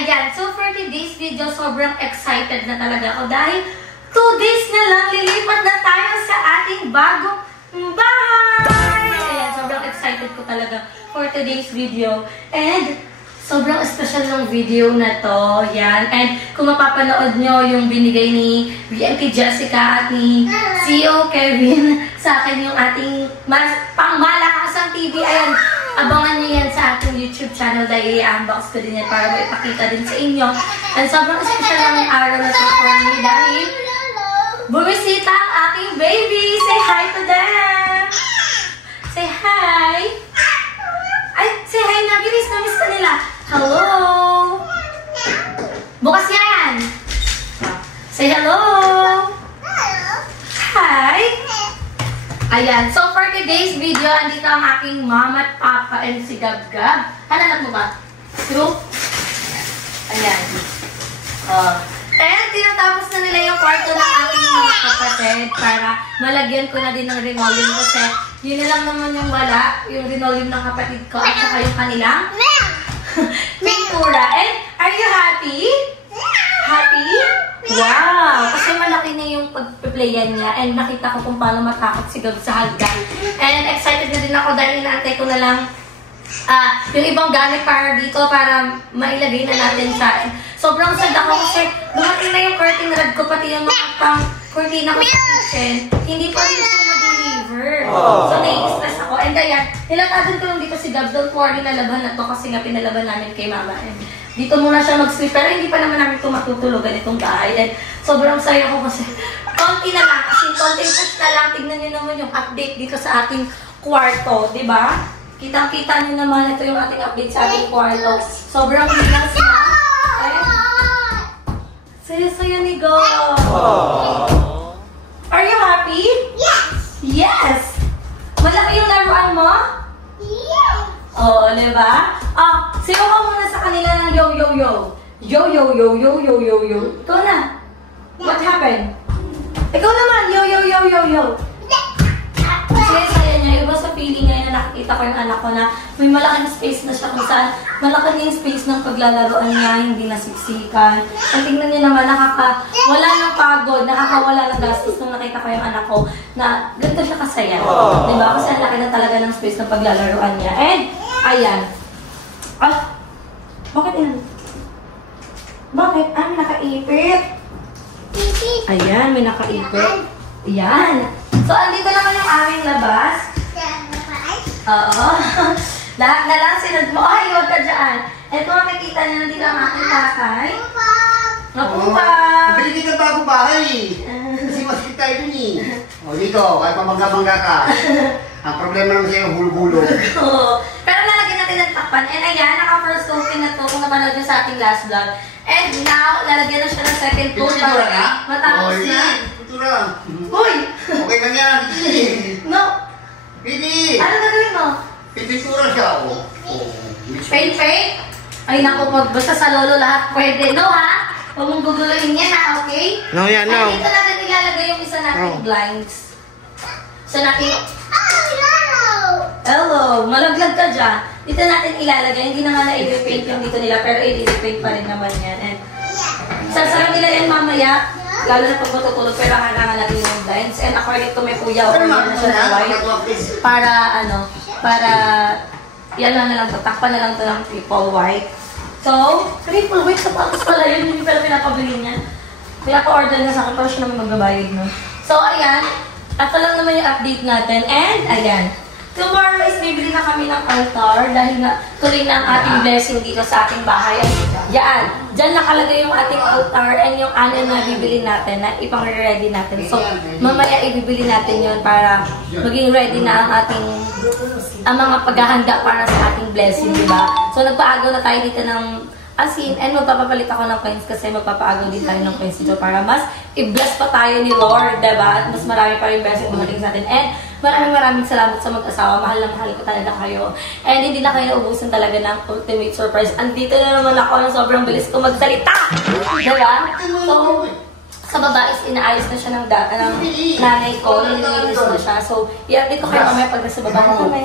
Ayan, so for today's video, sobrang excited na talaga ako dahil 2 days na lang lilipat na tayo sa ating bagong bahay! Ayan, sobrang excited ko talaga for today's video. And sobrang special ng video na to. Yan. And kung mapapanood nyo yung binigay ni VMP Jessica at ni CEO Kevin sa akin yung ating pangmalakasang TV. Ayan, abangan nyo yan sa ating YouTube channel dahil i-unbox ko din yan para maipakita din sa inyo. And sobrang special lang yung araw na to for me dahil bumisita ang aking baby. Say hi to them! Say hi! Ay, say hi na. Bilis, na-miss ka nila. Hello! Bukas yan! Say hello! Hi! Ayan, so for today's video, andito ang aking mama at papa and si Gab-Gab. Hanap mo ba? True? Ayan. And tinatapos na nila yung kwarto ng aking mga kapatid para malagyan ko na din ng linoleum kasi yun lang naman yung wala, yung linoleum ng kapatid ko at saka yung kanilang pintura. And are you happy? Happy? Wow! Kasi malaki na yung pag-playan niya and nakita ko kung paano matakot si Gab sa hagdan. And excited na din ako dahil inaantay ko na lang yung ibang gamit para dito para mailagay na natin siya. Sobrang sad ako kasi dumating na yung curtain rod ko pati yung mga pang-curtain ko sa kitchen. Hindi pa rin siya ma-deliver. So nai-stress ako. And ayan, nilatagan ko lang dito si Gab. Don't worry, nalaban na to kasi nga pinalaban namin kay Mama. And dito muna siya mag-sleep. Pero hindi pa naman namin ito matutulugan itong bahay. And sobrang saya ko kasi konti na lang. Kasi konti push na lang. Tignan nyo naman yung update dito sa ating kwarto. Diba? Kitang-kita nyo naman ito yung ating update sa ating kwarto. Sobrang bilang siya. Saya-saya ni God. Are you happy? Yes! Yes! Malaki yung laruan mo? Yes! Oo, diba? Sigaw ka muna sa kanila ng yo-yo-yo. Yo-yo-yo-yo-yo-yo-yo. Ikaw na. What happened? Ikaw naman, yo-yo-yo-yo-yo. Saya-saya niya. Iba sa feeling ngayon na nakikita ko yung anak ko na may malaking space na siya kung saan malaki na yung space ng paglalaroan niya, hindi nasiksikan. At tingnan niyo naman, wala ng pagod, nakakawala ng gastos nung nakita ko yung anak ko na ganito siya kasaya. Diba? Kasi ang laki na talaga ng space ng paglalaroan niya. And, ayan. Bakit yan? Bakit? May nakaipit. Ayan, may nakaipit. Ayan. So, andito naman yung aming labas. Oo. Lahat na lang sinad mo. Ay, huwag ka dyan. Ito makikita niyo nandito ang aking tatay. Napupag! Nabili kita bagong bahay. Kasi masikip tayo dun eh. O dito, kahit pamangga-mangga ka. Ang problema naman sa'yo, hulog-hulog. Oo. Pero lalagyan natin ng takpan. And ayan, naka-first coating na to kung napanood nyo sa ating last vlog. And now, lalagyan na siya ng second coat Pintura na? matapos na. Pintura. Uy! Okay lang yan. No! Pili! Ano gagawin mo? Pintura siya, o. Paint? Ay naku, basta sa lolo lahat pwede. No ha? Huwag mong guguluhin yan ha, okay? No, yan, no. Ay, dito natin ilalagay yung isa nating blinds. Isa natin... Hello! Malaglag ka dyan. Dito natin ilalagay. Hindi na nga na-i-repaint yung dito nila, pero i-repaint pa rin naman yan. And sasara nila yan mamaya, lalo na pag matutulog, pero kailangan natin yung blinds. And according to my kuya, order na siya ng white. Para yan lang na lang to. Takpan na lang to ng triple white. So, triple white sa patos pala yun. Hindi pala pinapabili niya. Kaya pa-order na sa akin, pero siya naman magbabayad no. So, ayan. Ito lang naman yung update natin. And, ayan. Tomorrow is bibili na kami ng altar dahil nga tuloy na ang ating blessing dito sa ating bahay. Yan. Diyan nakalagay yung ating altar and yung ano na bibili natin na ipang-ready natin. So, mamaya ibibili natin yun para maging ready na ang ating mga paghahanda para sa ating blessing, di ba? So, nagpaagaw na tayo dito ng asin and magpapapalit ako ng coins kasi magpapaagaw din tayo ng coins dito para mas i-bless pa tayo ni Lord, di ba? At mas marami pa rin blessing dumating sa atin. And maraming salamat sa mag-asawa. Mahal na mahal ko talaga kayo. And hindi na kayo naubusan talaga ng ultimate surprise. Andito na naman ako na sobrang bilis ko magsalita. Diba? So, sa baba is inaayos na siya ng nanay ko. Nililinis na siya. So, i-update ko kayo mamaya pag nasa baba na kami.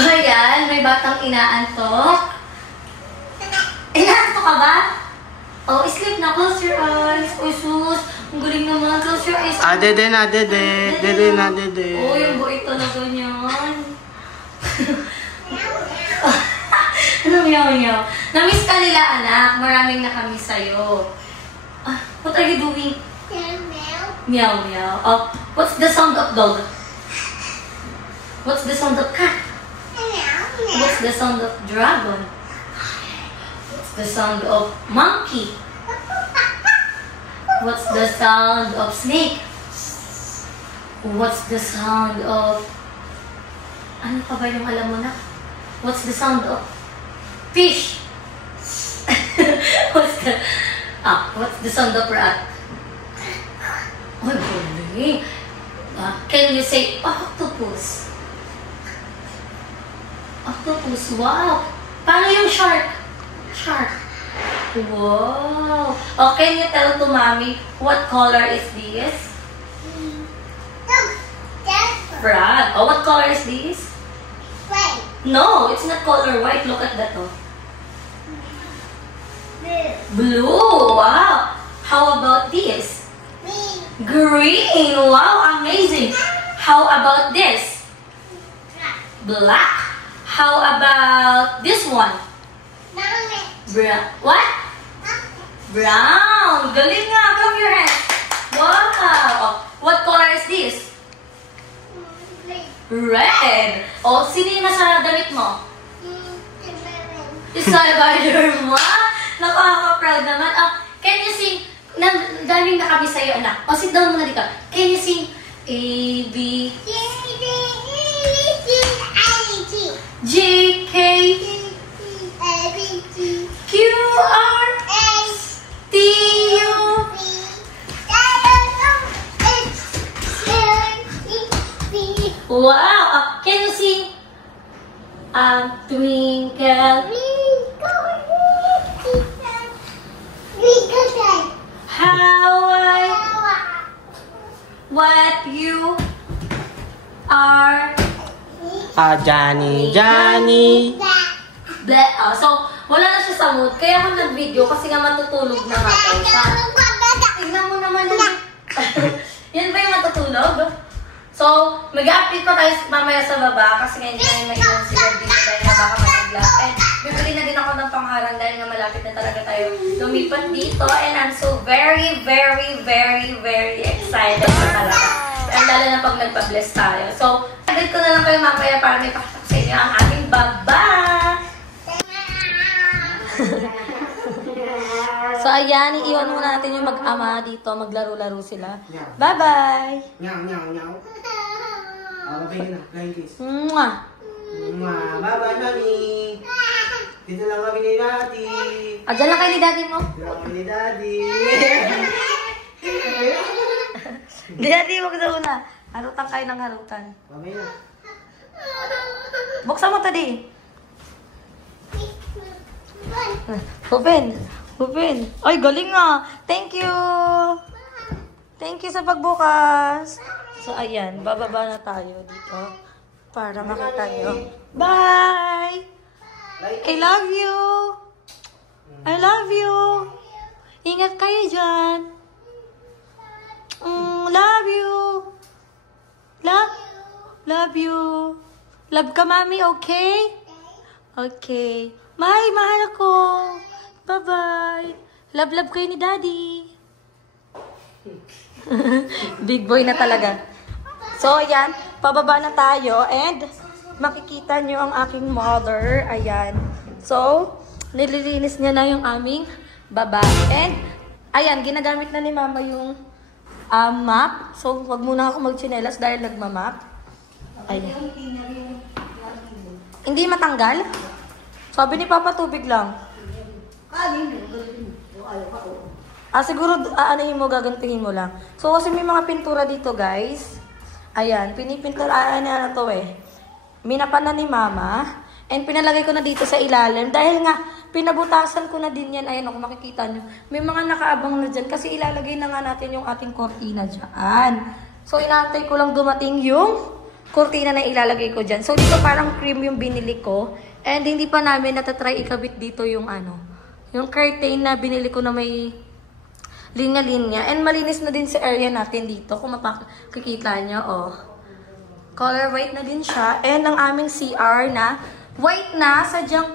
Ayan, may batang inaantok. Inaantok ka ba? Oh, sleep na. Close your eyes. Oh, sus. Ang galing naman. Close your eyes. Dede na, dede. Dede na, dede. Oh, yung buhay talaga niyan. Ano, meow. Namiss ka nila, anak. Maraming nakamiss sa'yo. What are you doing? Meow. Oh, what's the sound of dog? What's the sound of cat? What's the sound of dragon? What's the sound of monkey? What's the sound of snake? What's the sound of... Ano pa ba yung alam mo na? What's the sound of fish? What's the sound of rat? Oh, galing. Can you say octopus? Octopus, wow. Paano yung shark? Shark. Wow. Oh, can you tell to mommy what color is this? Brad. Oh, what color is this? White. No, it's not color white. Look at that. Oh. Blue. Wow. How about this? Green. Wow, amazing. How about this? Black. How about this one? Brown. What? Brown. Galing nga. Clap your hands. Wow. Oh, what color is this? Red. Oh, sino yung nasa damit mo? Spider mo. Nakaka-proud naman. Oh, can you sing? Daming na kami sa'yo, anak. Oh, sit down muna dito. Can you sing A, B, J, K, Q, R, T, U. Wow! Can you sing Twinkle? How I what you are. Johnny. So, wala na siya sa mood. Kaya ako nag-video kasi nga matutulog na nga tayo siya. Tignan mo naman yun. Yan ba yung matutulog? So, mag-update pa tayo mamaya sa baba kasi ngayon tayo maiwan sila dito dahil na baka mag-vlog. And bibili na din ako ng pangharang dahil nga malapit na talaga tayo lumipat dito. And I'm so very excited na talaga. And lalo na pag nagpa-bless tayo. So, update ko na lang kayo mamaya para may pakita sa inyo ang ating baba. So, ayan, iiwan muna natin yung mag-ama dito. Maglaro-laro sila. Bye-bye! Meow. Babay na. Flying kiss. Mwah! Bye-bye, mami. Dito lang kami ni Daddy. Dyan lang kayo ni daddy mo. Dito lang kami ni Daddy. Daddy, wag na una. Harutan kayo ng harutan. Babay na. Buksan mo, Tadi. Open. Ay, galing nga. Thank you. Thank you sa pagbukas. So, ayan. Bababa na tayo dito. Para makita nyo. Bye! I love you. Ingat kayo dyan. Love you. Love you. Love ka, mami, okay? Okay. Mahal ako. Bye-bye. Love kayo ni Daddy. Big boy na talaga. So, ayan. Pababa na tayo. And, makikita nyo ang aking mother. Ayan. So, nililinis niya na yung aming baba. And, ayan. Ginagamit na ni Mama yung map. So, wag muna ako magchinelas dahil nagmamap. Ayan. Hindi matanggal? Sabi ni Papa, tubig lang. Siguro, aanahin mo, gagantingin mo lang. So, kasi may mga pintura dito, guys. Ayan, pinipintura, na to eh. Minapan na ni Mama. And pinalagay ko na dito sa ilalim. Dahil nga, pinabutasan ko na din yan. Ayan, kung makikita nyo. May mga nakaabang na dyan. Kasi ilalagay na nga natin yung ating kortina dyan. So, inaantay ko lang dumating yung kortina na ilalagay ko dyan. So, dito parang cream yung binili ko. And hindi pa namin natatry ikabit dito yung Yung curtain na binili ko na may linya-linya. And malinis na din sa area natin dito. Kung mapakikita nyo, oh. Color white na din siya. And ang aming CR na white na. Sadyang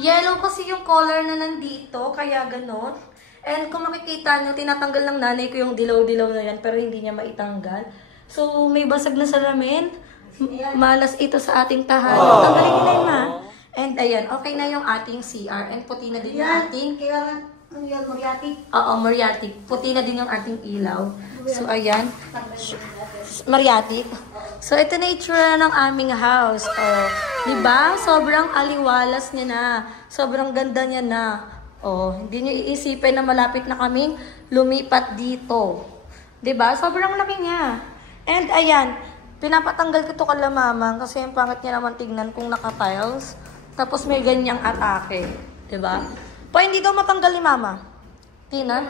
yellow kasi yung color na nandito. Kaya ganon. And kung makikita nyo, tinatanggal ng nanay ko yung dilaw-dilaw na yan. Pero hindi niya maitanggal. So, may basag na salamin. Malas ito sa ating tahanan. Tanggalin nila yun, ma. And ayan, okay na yung ating CR. And puti na din yung ating... Moriarty. Oo, Moriarty. Puti na din yung ating ilaw. So, ayan. Moriarty. So, ito na itsura ng aming house. Oh, diba? Sobrang aliwalas niya na. Sobrang ganda niya na. Oh, hindi niyo iisipin na malapit na kaming lumipat dito. Diba? Sobrang laki niya. And, ayan. Pinapatanggal ko ito kala mama kasi yung pangit niya naman tignan kung naka-tiles. Tapos may ganyang atake. Diba? Pa, hindi daw matanggal ni mama. Tina?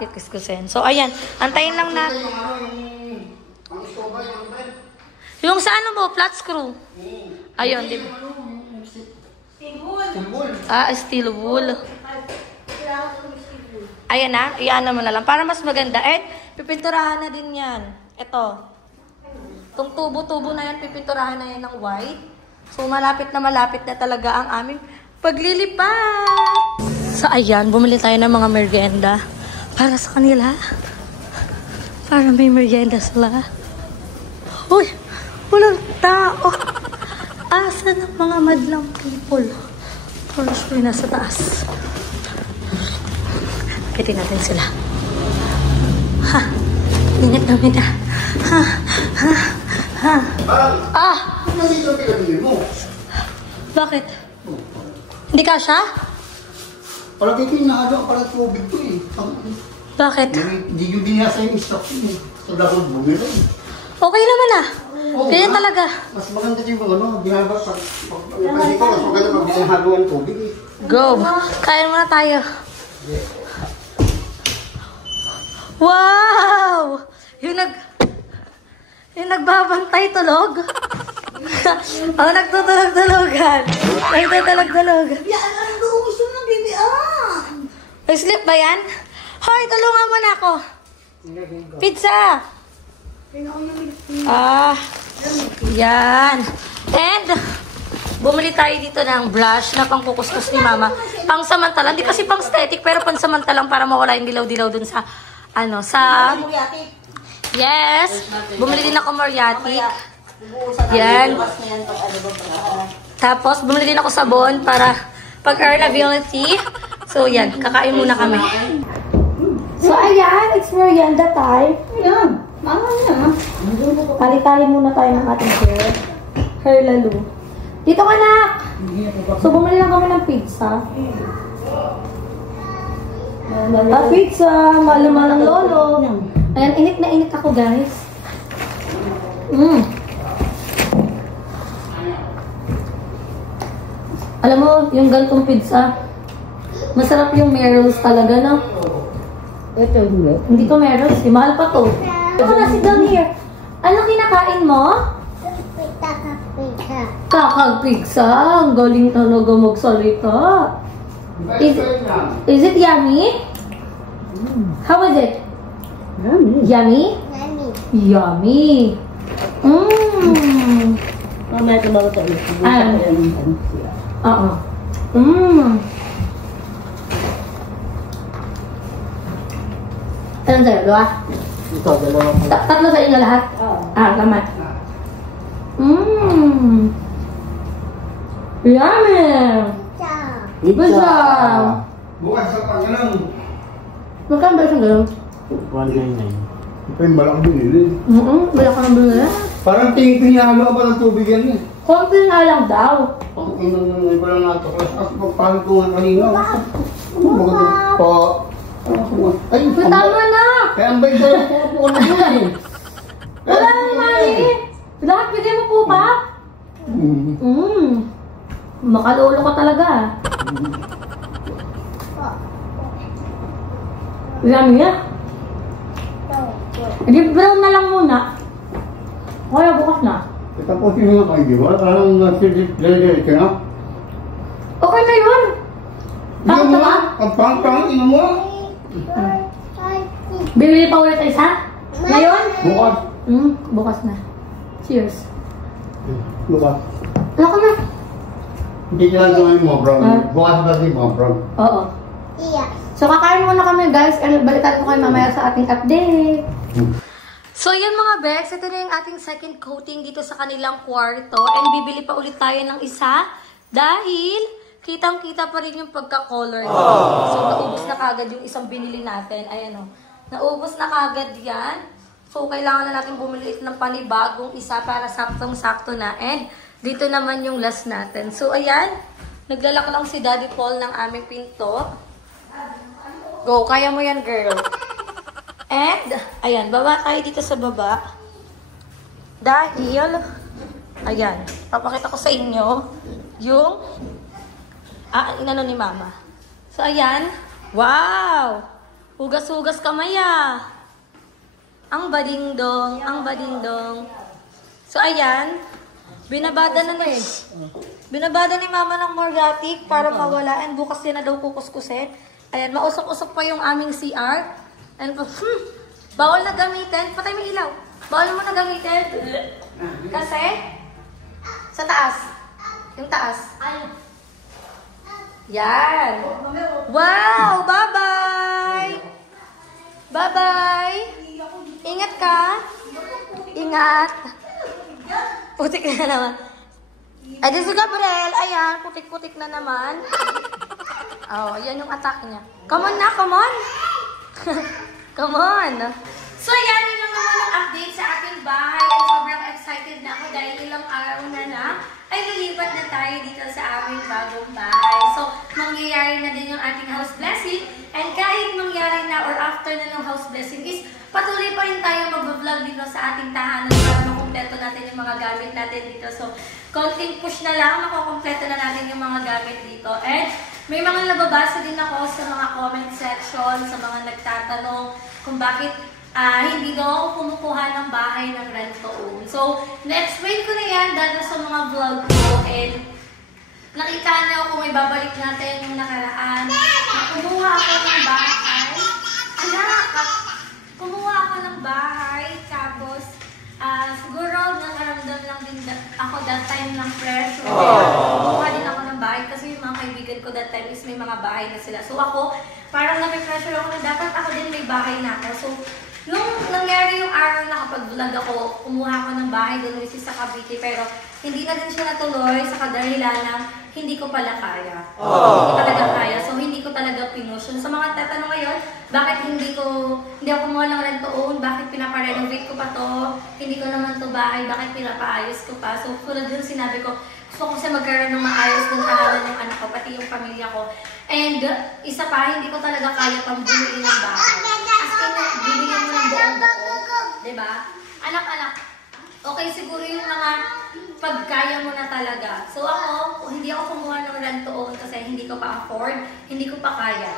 Kikiskusin. So, ayan. Antayin lang na. Yung sa ano mo, flat screw. Ayun, di ba? Steel wool. Ayan na. Iyan naman na lang. Para mas maganda. Pipinturahan na din yan. Ito. Itong tubo-tubo na yan, pipinturahan na yan ng white. So, malapit na talaga ang aming paglilipat. So, ayan, bumili tayo ng mga merienda para sa kanila. Para may merienda sila. Uy, walang tao. Asa ng mga madlang people? Oras ko nasa taas. Akitin natin sila. Ha, ingat namin na. Ha. Ano dito pinabili mo? Bakit? Hindi ka siya? Palagi ko inaano para tubig ko eh. Bakit? Hindi yung binasa yung instruction eh. Sa dahon bumili eh. Okay naman ah. Ganyan talaga. Mas maganda yung ano, binaba pag kasi ko, mas maganda pag binahaluan tubig eh. Go! Kain muna tayo. Wow! Yung nagbabantay tulog. Nagtutulog-tulogan. Nagtutulog-tulogan. Ano gusto mo, baby? Nag-sleep ba yan? Hoy, tulungan mo na ako. Pizza! Yan. And, bumili tayo dito ng brush na pangkukuskus ni mama. Pang-samantala. Hindi kasi pang-static, pero pang-samantalang para mawala yung dilaw-dilaw dun sa, yes. Bumili din ako Moriarty. Yan. Tapos, bumili din ako sabon para pag-earnability. So, yan. Kakain muna kami. So, ayan. It's merienda time. Ayan. Mama niya. Kali-kali muna tayo ng ating hair. Hair lalo. Dito ka, anak! So, bumili lang kami ng pizza. Pizza. Mahal ng lolo. Ayan, init na init ako, guys. Alam mo, yung gantong pizza, masarap yung Merrill's talaga, no? Ito, Hindi to Merrill's, mahal pa to. Ito na, sit down here. Ano kinakain mo? Kakag-pizza. Ang galing talaga magsalita. Is it yummy? How was it? Yummy? Yummy. Mamaya ito bago tayo. Oo. Anong sa'yo? Dua? Ito, dalawa ko. Tatlo sa inyo lahat? Oo. Tama. Yummy! Pizza! Bukas sa pangalang. Magkano ba isang gano'n? 199. Ito yung malaki binili. Wala ka nang bilhin. Parang pinihalo pa ng tubig yan eh. Konti nga lang daw. Ang inanay ko lang nato. Kasi pagpahantungan kanina. Maganda pa. Ay, Tama na! kaya ang bait ko po na yun eh. Wala nang mali! Lahat bigay mo po pa? Makalolo ka talaga. Yummy ya? Hindi, brown na lang muna. Kaya bukas na. Tapos yung mga kayo, parang nasilit ka na. yun? Bakit Ino mo? ba? Ang pang-pang, ino mo? Bibili pa ulit isa? Ngayon? Bukas. Bukas na. Cheers. Bukas. Wala ka na. Hindi ka lang gawin mo, bro. Ah. Bukas ba din mo, bro? Oo. So, kakain muna kami, guys. And balikan ko kayo mamaya sa ating update. So, yun mga Bex. Ito na yung ating second coating dito sa kanilang kwarto. And bibili pa ulit tayo ng isa. Dahil, kitang-kita pa rin yung pagka-color niya. So, naubos na kagad yung isang binili natin. Ayan o. Naubos na kagad yan. So, kailangan na natin bumili ng panibagong isa para saktong-sakto na. And, dito naman yung last natin. So, ayan. Naglalak lang si Daddy Paul ng aming pinto. Go, kaya mo yan, girl. And, ayan, baba tayo dito sa baba. Dahil, ayan, papakita ko sa inyo yung, inano ni Mama. So, ayan, wow! Hugas-hugas kamay, Ang badingdong, ang badingdong. So, ayan, binabada ni Mama ng Moriatic para mawala. And bukas yan na daw kukuskusin. Ayan, mausok-usok pa yung aming CR. And, bawal na gamitin. Patay may ilaw. Bawal mo na gamitin. Kasi, sa taas. Yung taas. Yan. Wow! Bye-bye! Bye-bye! Ingat ka. Ingat. Putik na naman. Ay, di si Gabriel. Ayan, putik-putik na naman. Oh, yan yung attack niya. Come on na, come on! Come on! So, yan yun lang naman ang update sa ating bahay. And sobrang excited na ako dahil ilang araw na ay lilipat na tayo dito sa aming bagong bahay. So, mangyayari na din yung ating house blessing. And kahit mangyari na or after na ng house blessing is patuloy pa rin tayo mag-vlog dito sa ating tahanan para makumpleto natin yung mga gamit natin dito. So, konting push na lang, makukumpleto na natin yung mga gamit dito. And may mga nababasa din ako sa mga comment section, sa mga nagtatanong kung bakit hindi daw ako kumukuha ng bahay ng rent-to-own. So, na-explain ko na yan dahil sa mga vlog ko and nakita na kung may babalik natin yung nakaraan. Kumuha ako ng bahay. Kumuha ako ng bahay, tapos siguro nakaramdam lang din ako that time ng pressure. Kumuha din ako ng bahay kasi yung mga kaibigan ko that time is may mga bahay na sila. So ako, parang na-pressure ako na dapat ako din may bahay na ako. So, nung nangyari yung araw na kapag vlog ako, kumuha ako ng bahay doon which is sa Cavite, pero hindi na din siya natuloy sa kadahilan ng hindi ko pala kaya. Hindi ko talaga kaya. So, hindi ko talaga pinush. Sa mga tatanong ngayon, bakit hindi ako kumuha ng rent-to-own? Bakit pinaparenovate ko pa to? Hindi ko naman to bahay. Bakit pinapaayos ko pa? So, tulad yun sinabi ko, gusto ko kasi magkaroon ng maayos ng tahanan yung anak ko, pati yung pamilya ko. And, isa pa, hindi ko talaga kaya pang bumili ng bahay. As in, bibigyan mo ng buong-buo. Diba? Anak-anak, okay siguro yung mga pagkaya mo na talaga. So ako, hindi ako kumuha ng rent-to-own kasi hindi ko pa afford, hindi ko pa kaya.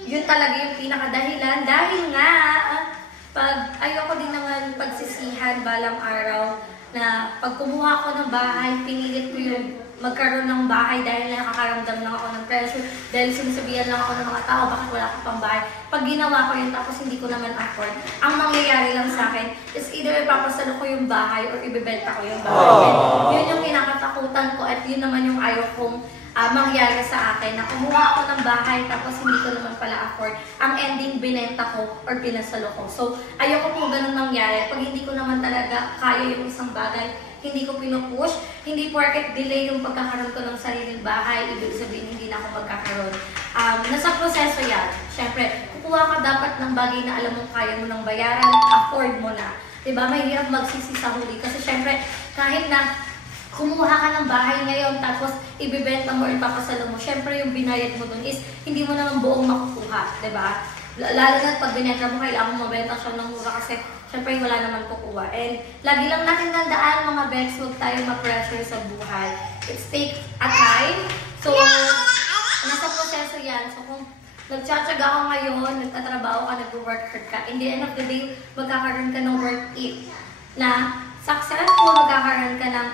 Yun talaga yung pinakadahilan. Dahil nga, ayoko din naman pagsisihan balang araw na pag kumuha ako ng bahay, pinilit ko yung magkaroon ng bahay dahil nakakaramdam lang ako ng pressure, dahil sinasabihan lang ako ng mga tao, bakit wala ko pang bahay. Pag ginawa ko yun, tapos hindi ko naman afford, ang mangyayari lang sa akin is either ipapasalo ko yung bahay or ibibenta ko yung bahay. Yun yung kinakatakutan ko at yun naman yung ayaw kong mangyari sa akin, na kumuha ako ng bahay tapos hindi ko naman pala afford. Ang ending, binenta ko or pinasalo ko. So, ayoko po ganun mangyari. Pag hindi ko naman talaga kaya yung isang bagay, hindi ko pinupush, hindi porket delay yung pagkakaroon ko ng sariling bahay, ibig sabihin hindi na ako magkakaroon. Nasa proseso yan. Siyempre, kukuha ka dapat ng bagay na alam mo kaya mo ng bayaran, afford mo na. Diba? Mahirap magsisi sa huli. Kasi siyempre, kahit na kumuha ka ng bahay ngayon, tapos ibibenta mo, ipapasalo mo, siyempre yung binayad mo dun is hindi mo naman buong makukuha. Diba? Lalo na pag binenta mo, kailangan mo mabenta siya ng mura kasi siyempre wala naman kukuha. And lagi lang natin tandaan mga Bex, huwag tayo ma-pressure sa buhay. It's take a time. So, nasa proseso yan. So, kung nagtsatsaga ka ngayon, nagtatrabaho ka, nag-work hard ka, in the end of the day, magkakaroon ka ng worth it. Na successful, magkakaroon ka ng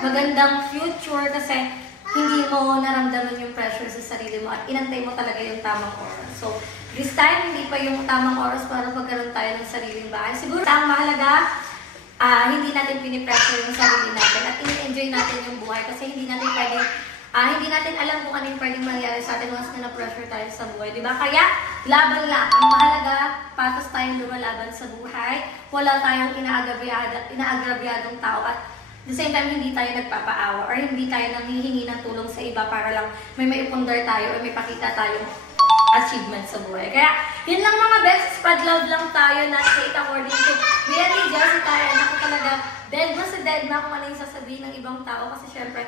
magandang future kasi hindi mo naramdaman yung pressure sa sarili mo at inantay mo talaga yung tamang oras. So, this time, hindi pa yung tamang oras para magkaroon tayo ng sariling bahay. Siguro, ang mahalaga, hindi natin pinipressure yung sarili natin at ini-enjoy natin yung buhay kasi hindi natin pwedeng, hindi natin alam kung ano yung pwedeng mangyari sa atin once na na-pressure tayo sa buhay, di ba? Kaya, laban lang. Ang mahalaga, patos tayong lumalaban sa buhay. Wala tayong inaagrabyadong tao at the same time, hindi tayo nagpapaawa or hindi tayo nanghihingi ng tulong sa iba para lang may maipundar tayo or may pakita tayong achievement sa buhay. Kaya, yun lang mga best, spread love lang tayo, not hate according to Reality Jessie tayo. Ako talaga, dead na kung ano yung sasabihin ng ibang tao kasi syempre,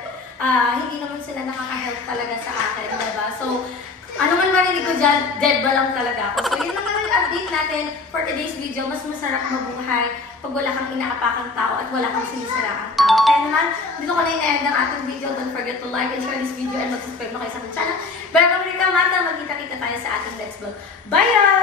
hindi naman sila nakaka-help talaga sa akin, diba? So, ano man marinig ko dyan, dead ba lang talaga ako. So, yun lang naman yung update natin for today's video. Mas masarap mabuhay pag wala kang inaapakang tao at wala kang sinisiraan tao. Kaya naman, dito ko na in-end ang ating video. Don't forget to like and share this video and mag-subscribe na kayo sa ating channel. Pero kami rin ka, Marta, magkita-kita tayo sa ating next vlog. Bye!